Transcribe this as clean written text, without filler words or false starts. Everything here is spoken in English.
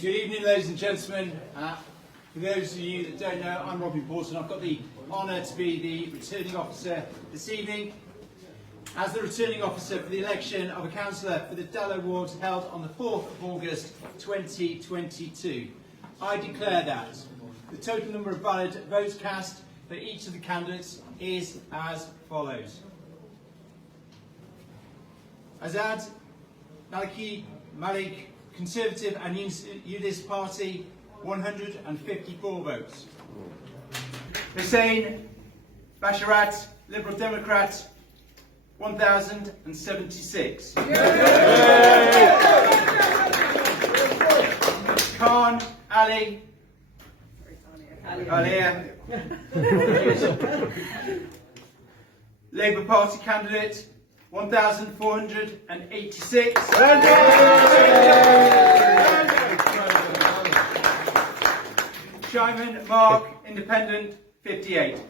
Good evening, ladies and gentlemen. For those of you that don't know, I'm Robin Porson. I've got the honour to be the returning officer this evening. As the returning officer for the election of a councillor for the Dallow ward held on the 4th of August 2022, I declare that the total number of valid votes cast for each of the candidates is as follows. Azad Maliki Malik, Conservative and Unionist Party, 154 votes. Hussein Basharat, Liberal Democrat, 1,076. Khan Ali Alia, Labour Party candidate, 1,486. Shyman Mark, Independent, 58.